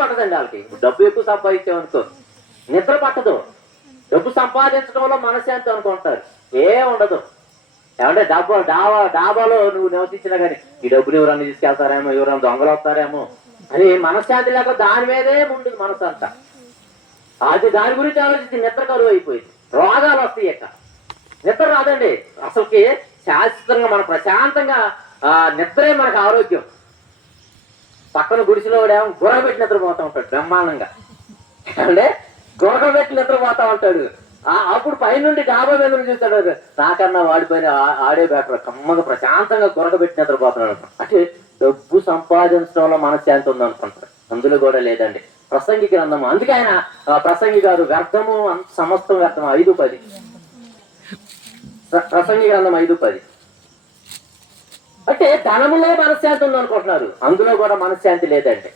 పట్టదండి వాళ్ళకి. డబ్బు ఎక్కువ సంపాదించామనుకో నిద్ర పట్టదు. డబ్బు సంపాదించడంలో మనశ్శాంతి అనుకుంటారు, ఉండదు. ఏమంటే డాబాలో నువ్వు నివసించినా కానీ ఈ డబ్బులు ఎవరన్నా తీసుకెళ్తారేమో, ఎవరన్నా దొంగలు వస్తారేమో అని మనశ్శాంతి లేక దాని మీదే ఉండదు మనసు అంతా. అది దాని గురించి ఆలోచించి నిద్ర కరువు అయిపోయింది, రోగాలు వస్తాయి. నిద్ర రాదండి అసలుకి. శాశ్వతంగా మనం ప్రశాంతంగా నిద్రే మనకు ఆరోగ్యం. పక్కన గుడిసెలో ఏమో గురగబెట్టి నిద్రపోతూ ఉంటాడు బ్రహ్మాండంగా, అంటే గురగబెట్టి నిద్రపోతా ఉంటాడు. అప్పుడు పైనుండి డాబా మీద చూస్తాడు, నాకన్నా వాడిపోయిన ఆడే బెటర్, కమ్మగా ప్రశాంతంగా గురగబెట్టి నిద్రపోతున్నాడు. అంటే డబ్బు సంపాదించడంలో మనశ్శాంతి ఉంది అనుకుంటారు, అందులో కూడా లేదండి. ప్రసంగి గ్రంథము, అందుకే ఆయన ప్రసంగి గారు వ్యర్థము సమస్తం వ్యర్థం 5:10. ప్రసంగి గ్రంథం 5:10. అంటే ధనములో మనశ్శాంతి ఉంది అనుకుంటున్నారు, అందులో కూడా మనశ్శాంతి లేదండి.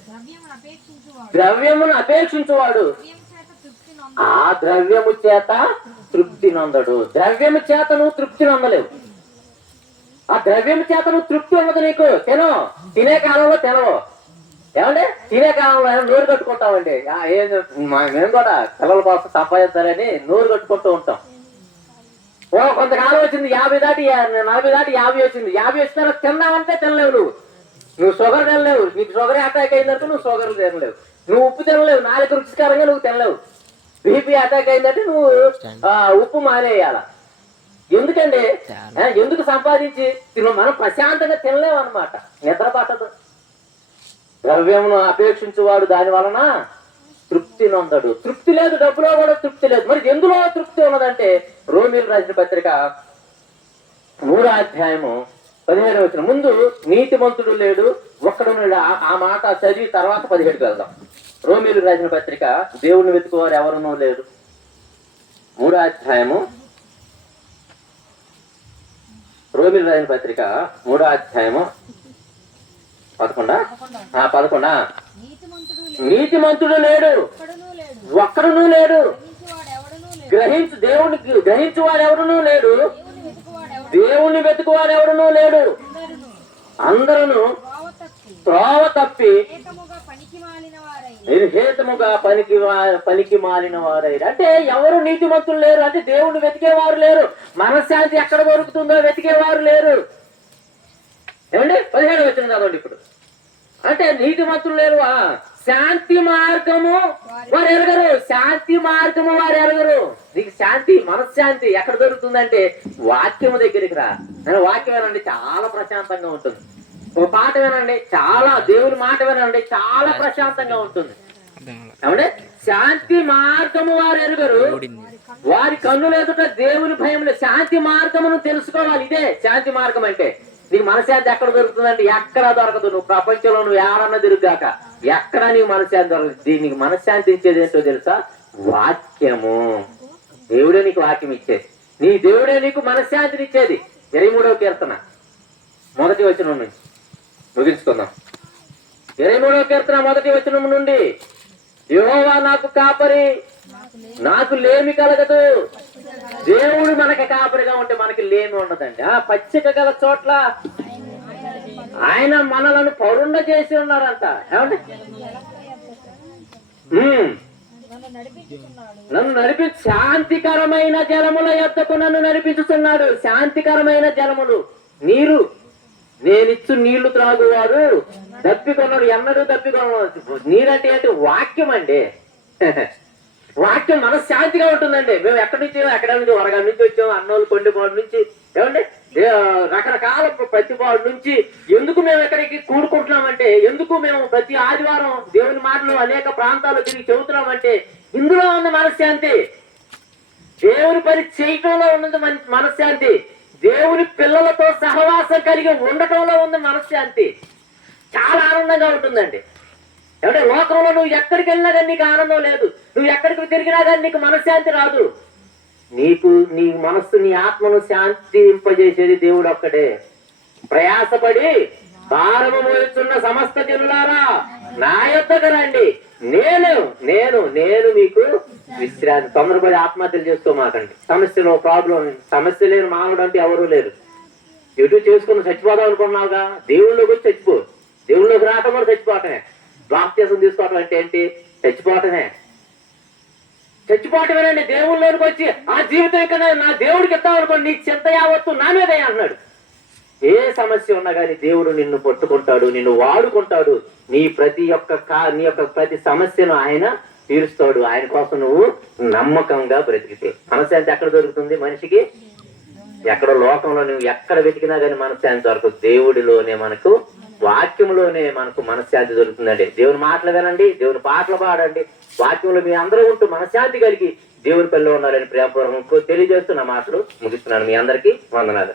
ద్రవ్యమును అపేక్షించువాడు ఆ ద్రవ్యము చేత తృప్తి నొందడు. ద్రవ్యము చేత నువ్వు తృప్తి నొందలేవు. ఆ ద్రవ్యము చేత నువ్వు తృప్తి ఉండదు నీకు. తినే కాలంలో తినవు. ఏమంటే తినే కాలంలో నోరు కట్టుకుంటామండి. మేము కూడా పిల్లల కోసం సంపాదించాలని నోరు కట్టుకుంటూ ఉంటాం. కొంతకాలం వచ్చింది 50 దాటి 40 దాటి 50 వచ్చింది. 50 వచ్చిన తర్వాత తిన్నావంటే తినలేవు. నువ్వు షుగర్ తినలేవు. నీకు షుగర్ అటాక్ అయిందంటే నువ్వు షుగర్ తినలేవు. నువ్వు ఉప్పు తినలేవు. నాలుగు రుచికరంగా నువ్వు తినలేవు. బీపీ అటాక్ అయిందంటే నువ్వు ఉప్పు మానేయాల. ఎందుకండి? ఎందుకు సంపాదించి మనం ప్రశాంతంగా తినలేము అనమాట. నిద్ర పట్టదు. ద్రవ్యమును అపేక్షించువాడు దాని వలన తృప్తి నొందడు. తృప్తి లేదు, డబ్బులో కూడా తృప్తి లేదు. మరి ఎందులో తృప్తి ఉన్నదంటే రోమీయులకు రాసిన పత్రిక 3:17 ముందు నీతిమంతుడు లేడు, ఒక్కడు లేడు. ఆ మాట చదివి తర్వాత 17కి వెళ్దాం. రోమీయులకు రాసిన పత్రిక దేవుణ్ణి వెతుకువారు ఎవరునూ లేరు. 3 రోమీయులకు రాసిన పత్రిక 3:11 నీతిమంతుడు లేడు, ఒక్కడునూ లేడు. గ్రహించువాడు ఎవడునూ లేడు, దేవుణ్ణి వెతుకువాడు ఎవడునూ లేడు. అందరూ త్రోవ తప్పి నిర్హేతముగా పనికి మాలిన వారై. అంటే ఎవరు నీతిమంతులు లేరు, అంటే దేవుణ్ణి వెతికేవారు లేరు. మనశ్శాంతి ఎక్కడ దొరుకుతుందో వెతికేవారు లేరు. ఏమండి? 17 వచ్చిన చదవండి ఇప్పుడు. అంటే నీతిమంతులు లేరు. శాంతి మార్గము వారు ఎరగరు. శాంతి మార్గము వారు ఎరగరు. నీకు శాంతి, మనశ్శాంతి ఎక్కడ దొరుకుతుందంటే వాక్యము దగ్గరికి రా. నేను వాక్యం వినండి, చాలా ప్రశాంతంగా ఉంటుంది. ఒక పాట వినండి, చాలా దేవుని మాట వినండి, చాలా ప్రశాంతంగా ఉంటుంది. ఏమంటే శాంతి మార్గము వారు ఎరుగరు, వారి కన్నులు ఎదుట దేవుని భయం లేదు. శాంతి మార్గమును తెలుసుకోవాలి. ఇదే శాంతి మార్గం అంటే. నీకు మనశ్శాంతి ఎక్కడ దొరుకుతుందంటే ఎక్కడా దొరకదు. నువ్వు ప్రపంచంలో నువ్వు ఏడన్నా తిరుగుగాక ఎక్కడా నీకు మనశ్శాంతి దొరకదు. దీనికి మనశ్శాంతి ఇచ్చేది ఏంటో తెలుసా? వాక్యము. దేవుడే నీకు వాక్యం ఇచ్చేది. నీ దేవుడే నీకు మనశ్శాంతిని ఇచ్చేది. 23వ కీర్తన 1వ వచనం నుంచి ముగించుకుందాం. 23వ కీర్తన 1వ వచనం నుండి, యెహోవా నాకు కాపరి, నాకు లేమి కలగదు. దేవుడు మనకి కాపరిగా ఉంటే మనకి లేమి ఉండదండి. పచ్చిక గల చోట్ల ఆయన మనలను పరుండ చేసి ఉన్నారంట. ఏమండి? నన్ను శాంతికరమైన జలముల యొద్దకు నన్ను నడిపించుతున్నాడు. శాంతికరమైన జలములు, నీరు. నేనిచ్చు నీళ్లు త్రాగువారు దప్పికొన్నారు, ఎన్నడూ దప్పికొన్నారు. నీరంటే ఏంటి? వాక్యం అండి. వాక్యం మనశ్శాంతిగా ఉంటుందండి. మేము ఎక్కడి నుంచి వరగడి నుంచి వచ్చాము, అన్నోళ్ళు కొండపాడు నుంచి, ఏమండి రకరకాల ప్రతిపాడు నుంచి. ఎందుకు మేము ఎక్కడికి కూడుకుంటున్నామంటే, ఎందుకు మేము ప్రతి ఆదివారం దేవుని మాటలు అనేక ప్రాంతాల్లో తిరిగి చెబుతున్నామంటే ఇందులో ఉన్న మనశ్శాంతి. దేవుని పని చేయటంలో ఉన్నది మనశ్శాంతి. దేవుని పిల్లలతో సహవాసం కలిగి ఉండటంలో ఉంది మనశ్శాంతి. చాలా ఆనందంగా ఉంటుందండి. ఏమంటే లోకంలో నువ్వు ఎక్కడికి వెళ్ళినా కానీ నీకు ఆనందం లేదు. నువ్వు ఎక్కడికి తిరిగినా కానీ నీకు మనశ్శాంతి రాదు. నీ మనస్సు, నీ ఆత్మను శాంతింపజేసేది దేవుడు ఒక్కడే. ప్రయాసపడి భారము మోయుచున్న సమస్త జనులారా నా యొద్దకు రండి, నేను మీకు విశ్రాంతి. తొందరపడి ఆత్మహత్యలు చేసుకోమాకండి. సమస్యలో సమస్య లేని మానవుడు అంటే ఎవరూ లేరు. ఎటు చేసుకుని చచ్చిపోదాం అనుకున్నావుగా, దేవుళ్ళలోకి వచ్చి చచ్చిపో. దేవుళ్ళలోకి రావటం కూడా చచ్చిపోవటమే. బాప్తిసం తీసుకోవటం అంటే ఏంటి? చచ్చిపోవటమే. చచ్చిపోవటమేనండి. దేవుళ్ళలోనికి వచ్చి ఆ జీవితం ఇక్కడ నా దేవుడికి ఇద్దాం అనుకోండి, నీ చింత యావత్తు నా మీదే అంటున్నాడు. ఏ సమస్య ఉన్నా కానీ దేవుడు నిన్ను పట్టుకుంటాడు, నిన్ను వాడుకుంటాడు. నీ యొక్క ప్రతి సమస్యను ఆయన తీరుస్తాడు. ఆయన కోసం నువ్వు నమ్మకంగా బ్రతికితే. మనశ్శాంతి ఎక్కడ దొరుకుతుంది మనిషికి? ఎక్కడ లోకంలో నువ్వు ఎక్కడ వెతికినా కానీ మనశ్శాంతి దొరకదు. దేవుడిలోనే మనకు, వాక్యంలోనే మనకు మనశ్శాంతి దొరుకుతుందండి. దేవుని మాటలు వినండి, దేవుని పాటలు పాడండి, వాక్యంలో మీ అందరూ ఉంటూ మనశ్శాంతి కలిగి దేవుని పనిలో ఉన్నారని ప్రేమపూర్వకంగా తెలియజేస్తున్న మాటలు ముగిస్తున్నాను. మీ అందరికీ వందనాలు.